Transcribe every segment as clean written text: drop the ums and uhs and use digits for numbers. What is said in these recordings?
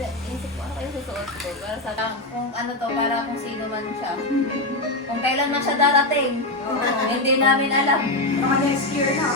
Isip ko, ano kayo susuot ko? Para sa kung ano to, para kung sino man siya. Kung kailan man siya darating. Hindi namin alam. Baka next year na.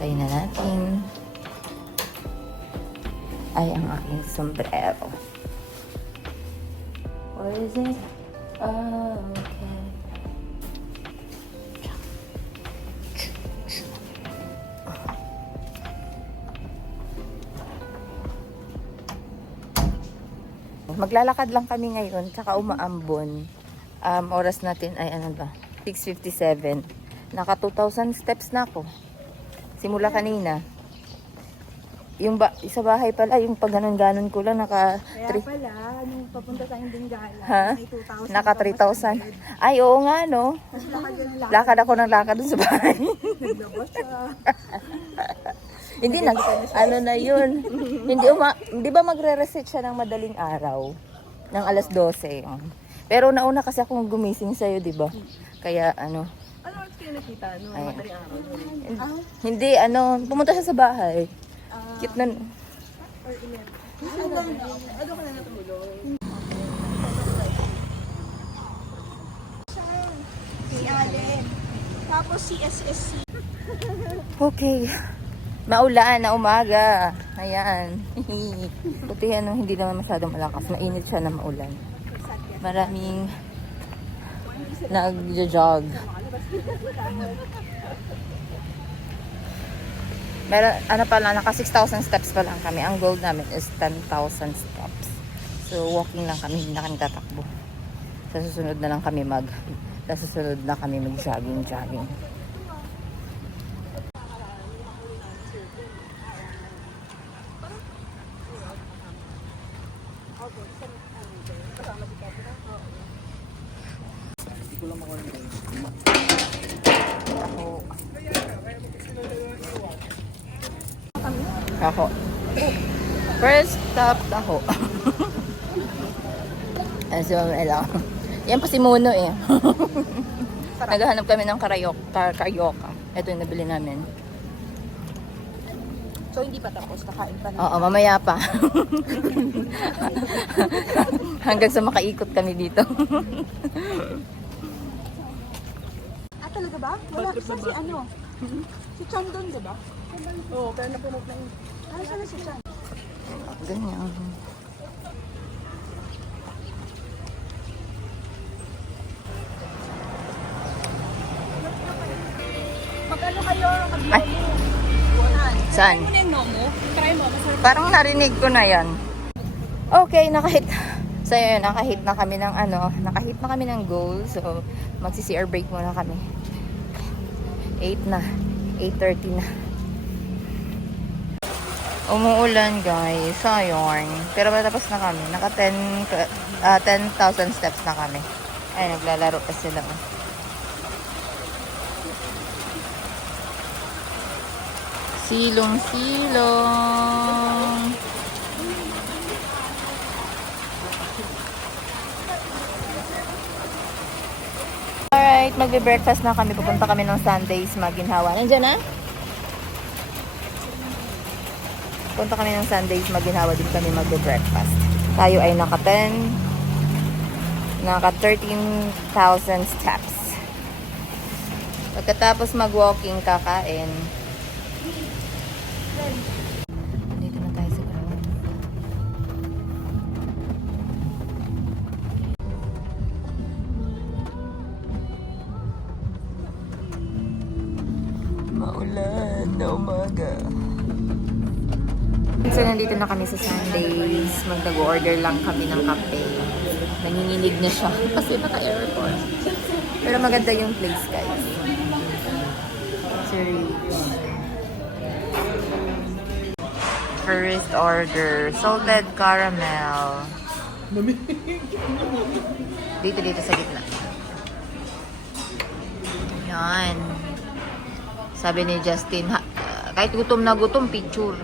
Tayo na natin. Ay, ang aking sombrero. What is it? Oh, okay. Maglalakad lang kami ngayon, tsaka umaambon. Oras natin ay ano ba? 6:57. Naka 2,000 steps na ako. Simula kanina. Yung sa bahay pala, yung pag ganon ko lang, naka... Kaya pala, nung papunta tayong Bengala, Ha? may 2,000. Naka 3,000. Ay, oo nga, no? Kasi lakad ka ng lakad. Lakad ako ng lakad dun sa bahay. Naglabas siya. Hindi ano na yun. Hindi di ba magre-reset siya ng madaling araw? Ng alas 12. Pero nauna kasi akong gumising sa'yo, di ba? Kaya ano... Ano oras kayo nakita? No? Ay. Madaling araw. Hindi, pumunta siya sa bahay. Cute na... Or 11. Ano ka na natulog? Si Allen. Tapos si SSC. Okay. Maulan na umaga. Ayan. Buti hindi naman masyadong malakas. Mainit siya na maulan. Maraming nag-jog. Meron, ano pala, naka 6,000 steps pa lang kami. Ang goal namin is 10,000 steps. So, walking lang kami, hindi na kami tatakbo. Sa susunod na lang kami mag-jogging. Ako. First stop, Taho. Ay, si Mama Ella. Yan pa si Muno eh. Naghahanap kami ng karyoka. Ito yung nabili namin. So, hindi pa tapos. Nakain pa na. Oo, mamaya pa. Hanggang sa makaikot kami dito. Talaga ba? Wala kasi si ano. Si Chan doon, diba? Oo, pero napunod na yun. Ano sana si Chan? Ganyan. Magkano kayo? Ay. Buwanan. Saan? Ano yung momo? Try mo, masarap. Parang narinig ko na yan. Okay, nakahit. So yun, nakahit na kami ng nakahit na kami ng goal. So magsi-CR break muna kami. 8 na. 8:30 na. Umuulan guys. Sayang. Pero matapos na kami. Naka 10,000 steps na kami. Ay, naglalaro pa sila. Silong-silong. Alright, magbe-breakfast na kami. Pupunta kami ng Sundays Maginhawa. Nandiyan na? Punta kami ng Sundays Maginhawa. Din kami magbe-breakfast. Tayo ay naka 13,000 steps. Pagkatapos mag-walking, kakain. Dito na tayo sa ground. Maulan na umaga. So, nandito na kami sa Sundays. Mag-order lang kami ng kape. Nanginginig na siya kasi naka-aircon. Pero maganda yung place, guys. It's rich. First order, salted caramel. Dito sa gitna. Yan. Sabi ni Justin, kahit gutom na gutom, picture.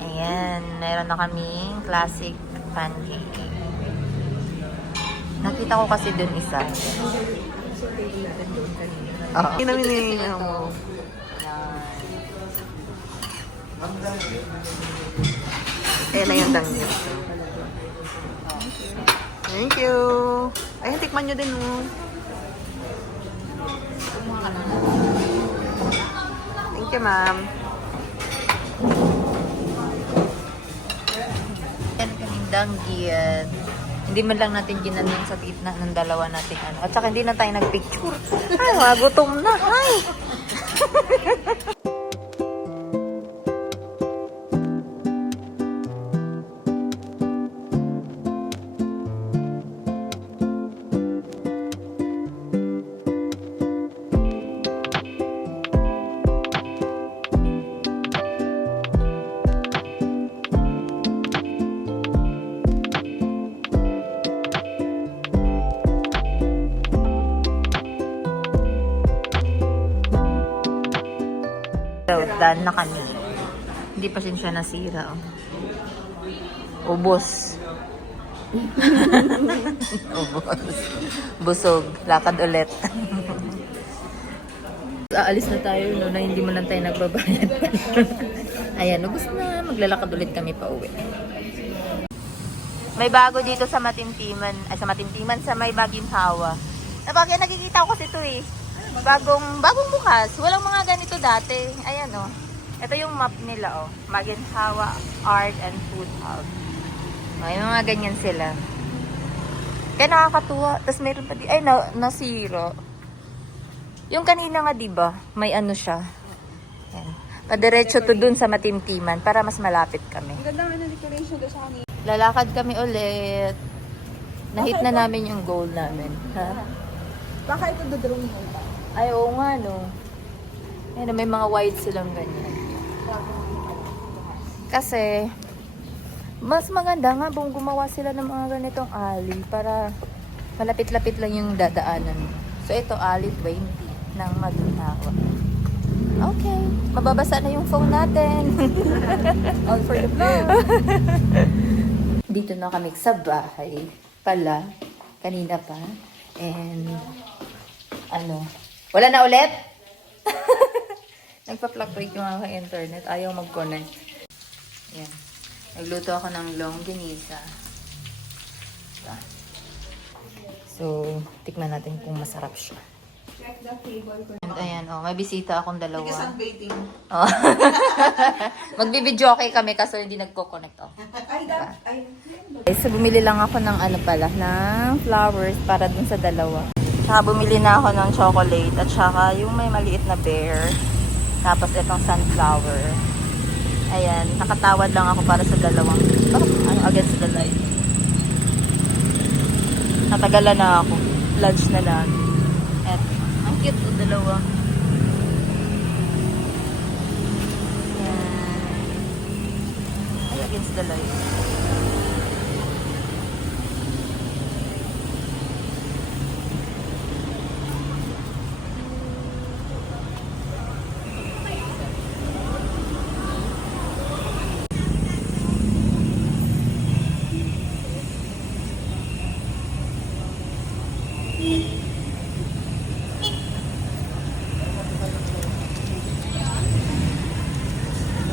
Ayan, meron na kaming classic pancake. Nakita ko kasi dun isa. Oo. Kinaminin mo. Ayan na yung dangin. Thank you. Ayun, tikman nyo din mo. Thank you, ma'am. Ayan kaming danggit. Hindi man lang natin ginanin sa gitna ng dalawa natin ano. At saka hindi na tayo nagpicture. Ay, magutom na. Ay! So, done na kami. Hindi pa siya nasira. Oh. Ubos. Ubos. Busog. Lakad ulit. Aalis na tayo, no, na hindi mo lang tayo nagbabayad. Ayan, ubos na. Maglalakad ulit kami pa uwi. May bago dito sa Matintiman. Ay, sa Matintiman, sa may Maginhawa. Bakit nakikita ko kasi ito eh. Bagong bukas. Walang mga ganito dati. Ayan oh. Ito yung map nila oh. Maginhawa Art and Food Hub. May mga ganyan sila. Kaya nakakatuwa. Tapos mayroon pa ay nasiro. Yung kanina nga 'di ba? May ano siya. Ayan. Padiretso to dun sa Matintiman para mas malapit kami. Ang ganda nga ng decoration doon sa kanina. Lalakad kami ulit. Nahit na namin yung goal namin. Ha? Baka ito dodrone mo pa. Ay, oo nga, no. Ayun, may mga white silang ganyan. Kasi, mas maganda nga kung gumawa sila ng mga ganitong alley para malapit-lapit lang yung dadaanan. So, ito, alley 20 ng Maginhawa. Okay. Mababasa na yung phone natin. All for the vlog. Dito na kami sa bahay pala. Kanina pa. And, wala na ulit? Nagpa-fluctuate yung aking internet. Ayaw mag-connect. Yan. Nagluto ako ng longganisa. So, tikman natin kung masarap siya. Check the table ko. And ayan, oh, may bisita akong dalawa. Sunbathing. Oh. Magbibidyo okay kami kaso hindi nagko-connect. Oh. Ay, ay. Okay, so bumili lang ako ng ano pala, ng flowers para dun sa dalawa. Tsaka bumili na ako ng chocolate at saka yung may maliit na bear. Tapos itong sunflower. Ayan, nakatawad lang ako para sa dalawang, against the light. Natagalan na ako. Lunch na lang. Eto. Ang cute o dalawa. Ayan. Ay, against the light.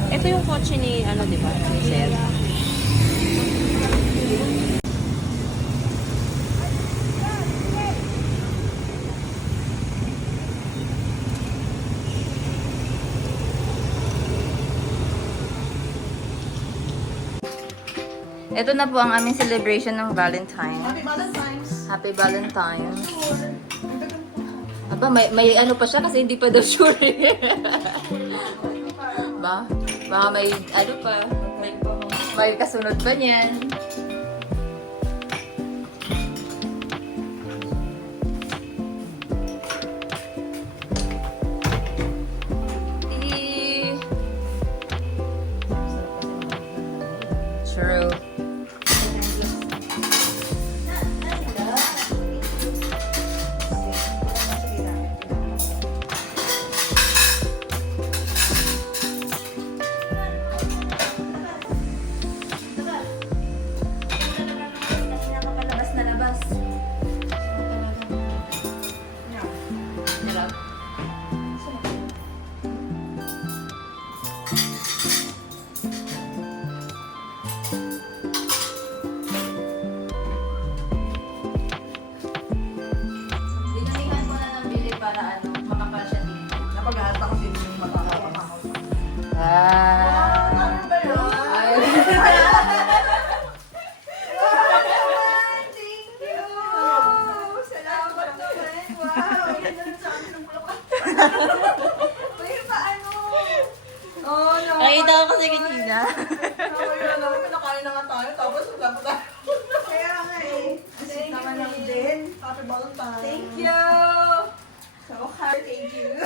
Ito yung kotse ni, ano, di ba? Ni Sir. Ito na po ang aming celebration ng Valentine. Happy Valentine's. Happy Valentine's. Aba, may ano pa siya kasi hindi pa daw sure. Ba? Baka may ano pa. May kasunod pa niyan. True. Dinamihan ko na ng bili para ano, makapal siya dito. Napag-aata ko din yung matakaw. Ah. Ano ba yun? Ay. Thank you! Salamat naman. Wow! Yan na lang sa amin ng bulaklak. Uy, paano? Oh, no. Nakita ko kasi kanina. Ayun, naman pinakain na nga tayo. Tapos wala pa tayo. Kaya nga eh. Thank you naman din. Happy Valentine's. Thank you! So, thank you.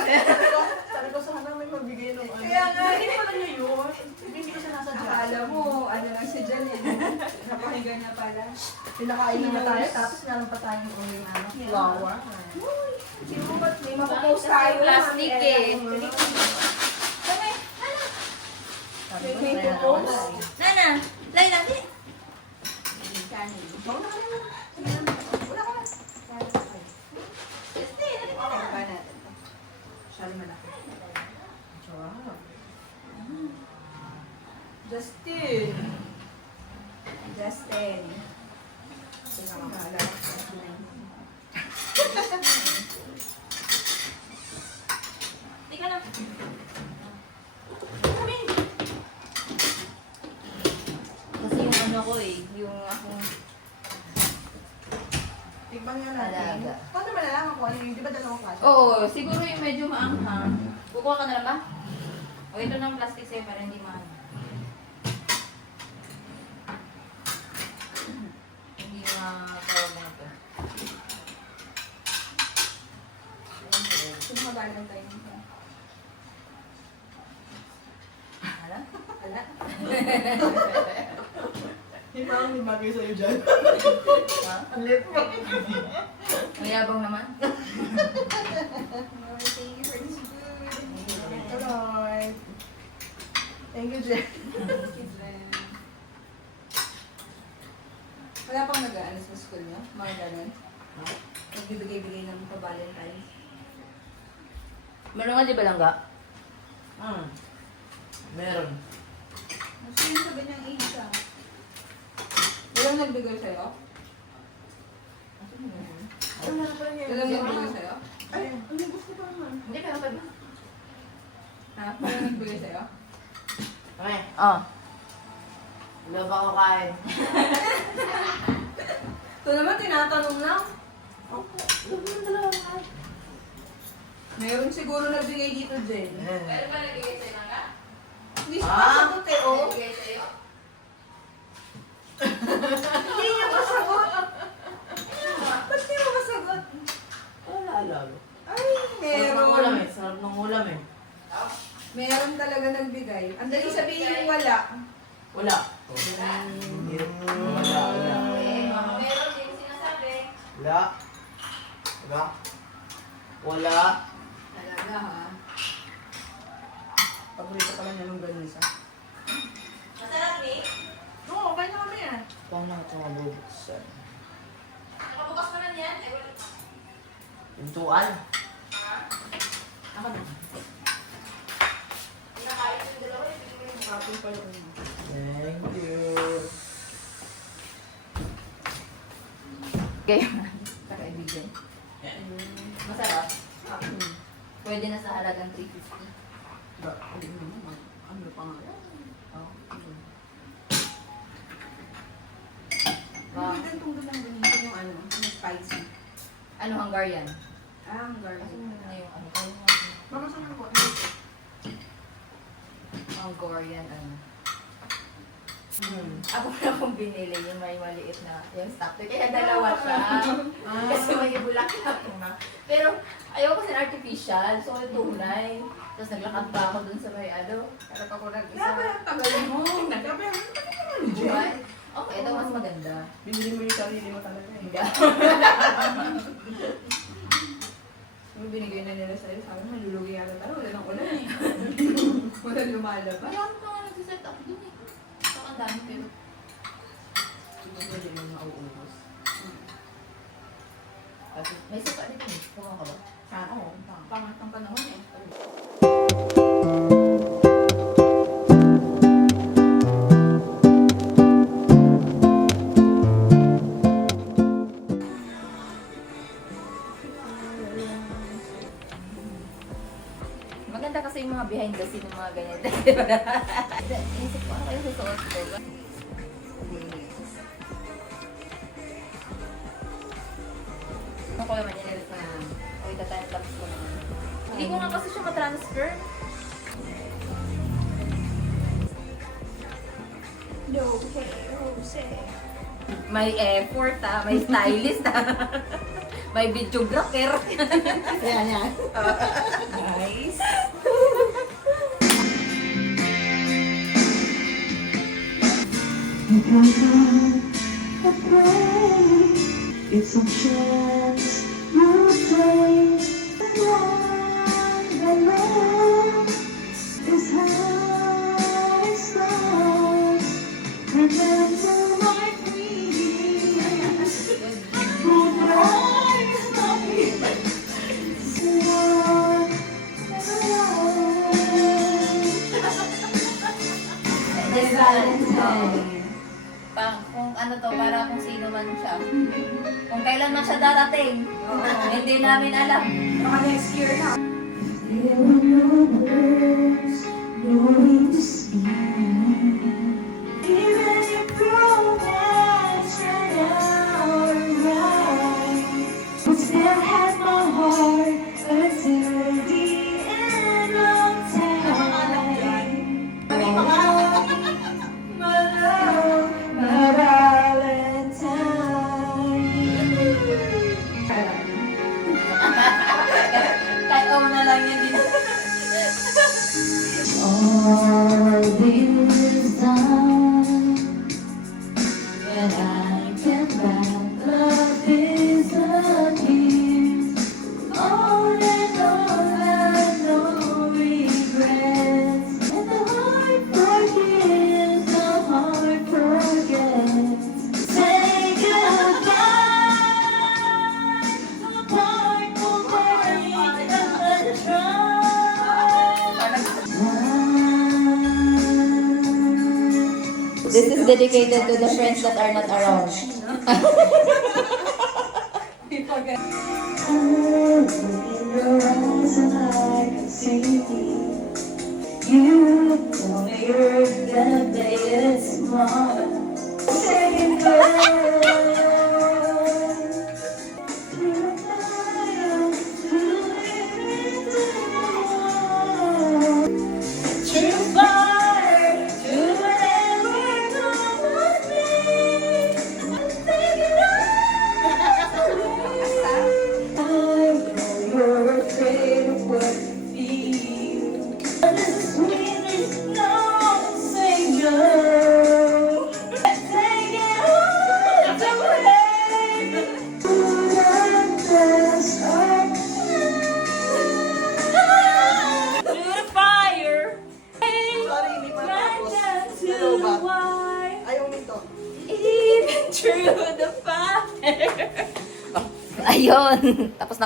Sabi ko sana may magbigay ng ano. Kaya nga, hindi pala niya yun. Hindi ko siya nasa dyan. Akala mo, ano lang siya dyan eh. Napahiga niya pala. Pinakain na nga tayo, tapos nalang pa tayo yung uling ano, flower. Sino mo ba't may mapapost tayo? Plastic eh. Sabi ko, may post. Nana, Layla, di. Wala ka na. Wala ka na. Okay, natin. Shali mo na. Wow. Justin. Justin. Tingnan mo, mahalala ko sa akin. Tika na. Kasi yung ano ko eh, yung akong Tignan nga natin. Alaga. Paano malalaman kung ano yung, di ba dalawang klase? Oo, siguro yung medyo maanghang. Kukuha ka na lang ba? O ito ng plastic sa'yo para hindi maanghang. Hindi tawag na ito. Kung magalang tayo nito. Hala? Hala? Hindi pa akong bagay sa'yo dyan. Ha? Ang lit mo. Mayabang naman. Thank you for this food. Alright. Thank you, Jen. Thank you, Jen. Wala pang nag-aano sa school niyo? Mga ganun? Nagbibigay-bigay ng pa-Valentine's? Meron nga di ba langga? Meron. Sino sabi niyang age ah? Walang nagbigay sa'yo? Walang nagbigay sa'yo? Ay, Ano gusto pa naman? Hindi, pero pwede. Ha? Ano nagbigay sa'yo? Kami, Oh. wala ba ako kain? Ito naman, tinatanong lang. Okay. Huwag mo dalawa kain. Meron siguro nagbigay dito, Jen. Pero ba nagigay sa'yo lang ka? Hindi siya masagot eh, oh. Nagigay sa'yo? Hindi niya masagot. Ba't di mo masagot? Wala, lalo. Ay, Sarap ng ulam meron. eh. Sarap ng ulam eh. Meron talaga nagbigay. Ang dali sabihin wala. Wala. Wala, wala. Meron din sinasabi. Wala. Wala. Wala. Talaga ha. Paborito pala niya nung ganun siya. Masarap eh. Oo, okay na kami ah. Paano ito mabubuksan? Nakabukas mo na yan. Ay, wala. Pintuan? Ako na. Nakain yung dalawa. Ibigay mo yung Kapon pa yun. Thank you. Okay. Kakaibigan. Masarap. Pwede na sa halagang 350. Ano pa nga yan? Oh. Ang gantong ganito yung ano, yung spicy. Ano, Hungarian? Ah, ang Kasi garlic. na yung ano. Baka saan ko? Hungarian, ano. Ako na kung binili yung may maliit na yung stock. Kaya dalawa siya. Kasi may bulaklak na. Pero ayoko kasi artificial. So yung tunay. Tapos naglakad pa ako dun sa may ano. Karap ako nag-isa. Kaya ba yung tagal mo? Kaya ba yung Buhay. Okay, ito mas maganda. binili mo yung sarili mo talaga eh. Hindi. Yung binigay na nila sa'yo, sabi mo, lulugi yata tayo. Wala nang ulan eh. Wala lumalabas. Marami pa nga nag-set up dun eh. Saka ang dami pero Hindi mo pwede yung mauubos. may suka dito eh. Kuha ka ba? Saan? Oo, pangat ng panahon eh. Maganda kasi yung mga behind the scene ng mga ganyan. Inisip ko ano kayo susuot ko ba? Ano ko naman yan na okay, time lapse ko naman. Hindi ko nga kasi siya matransfer. No, hey, Jose. May effort may stylist may videographer. Yan, yan. Nice. It's a chance you take. The love is how it starts. Remember my dreams. Good eyes, nothing. This Valentine. Kung ano to, para kung sino man siya. Kung kailan man siya darating. Hindi namin alam. Baka next year na. There were no words, no way to speak. Even if romance ran out of right, but still had my heart until the end of time. My love, my Valentine. Kahit na lang yan dito. All this time, when I get back, love disappears. All and no regrets. And the heart forgives, the heart forgets. Say goodbye, the part will break and try. This is dedicated to the friends that are not around. In your The father. Ayun. Tapos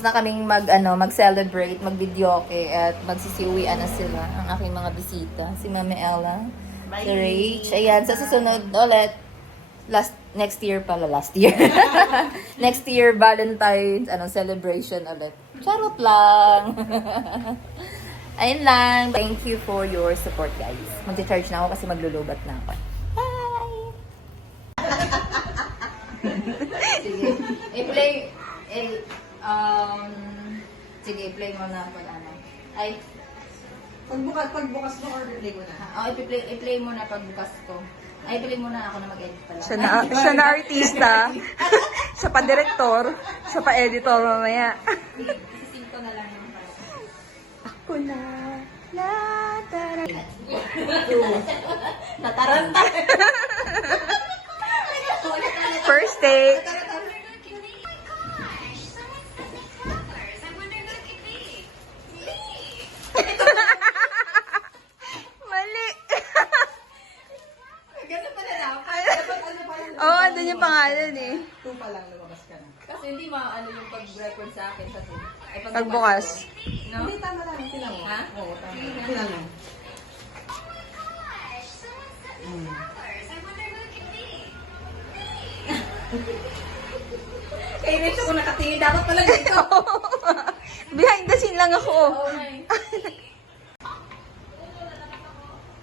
na kaming mag-celebrate, mag-videoke at magsisiuwian na sila ang aking mga bisita. Si Mami Ella, si Rach. Ayan, sa susunod ulit. Next year. Next year, Valentine's, celebration ulit. Charot lang. Ayun lang. Thank you for your support, guys. Mag-charge na ako kasi maglulubat na ako. Bye! Sige. Sige, play mo na pag Ay, Pagbukas mo or play mo na. i-play mo na pagbukas ko. Ay, play mo na ako na mag-edit pala. Siya na artista. Siya pa director. Siya pa editor mamaya. Isising ko na lang yung pala. Ako na. Nataranta. First take. Mali. Ganun pala na. Oo, andun yung pangalan eh. Kasi hindi maano yung pag-record sa akin sa Zoom. Ay, Pagbukas. No? Hindi, tama lang. Tinan mo. Ha? Oo, tama. Tinan mo. Kaya nito ko nakatingin. Dapat pala dito. Behind the scene lang ako. Oh my.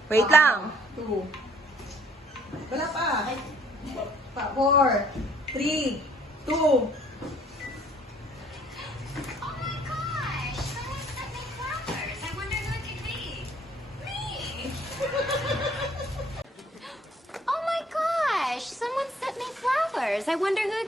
Wait lang. 2. Wala pa. 4, 3, 2. Oh my gosh, someone sent me flowers. I wonder who